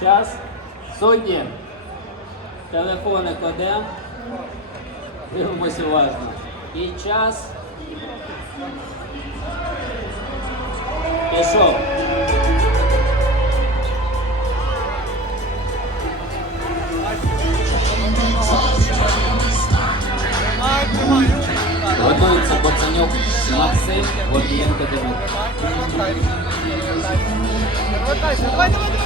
Час. Судді. Телефони кладемо. Дивимося уважно. І час. Пішов. Готується Боцанюк Максим, Гордієнко Дмитро. Давай, давай, давай.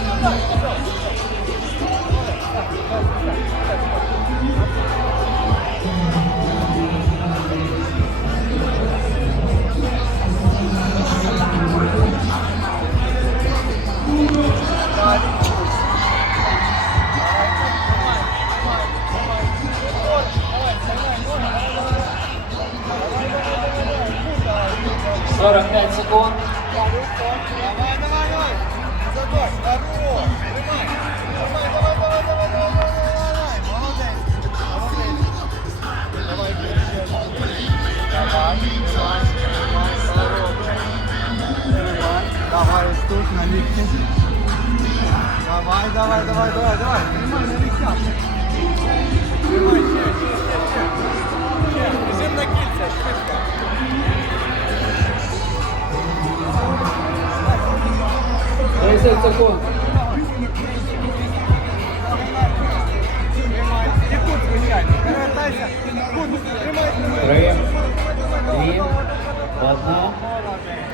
45 секунд. Давай, давай, давай. Забор, здорово. Давай, давай, давай, здорово. Тримай. Давай, ось тут, на лікті. Давай, давай, давай, давай, давай. Тримай на ліктях. Тримай, ще, ще, ще, ще. Ще, біжим на кільця, швидко. Давай. 30 секунд. Тримай. І тут, звичайно. Перевертайся. Тут. Тримай, тримай. Три, дві, одна. Молодець.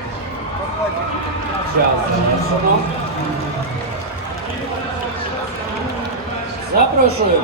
Проходь. Час завершено. Запрошую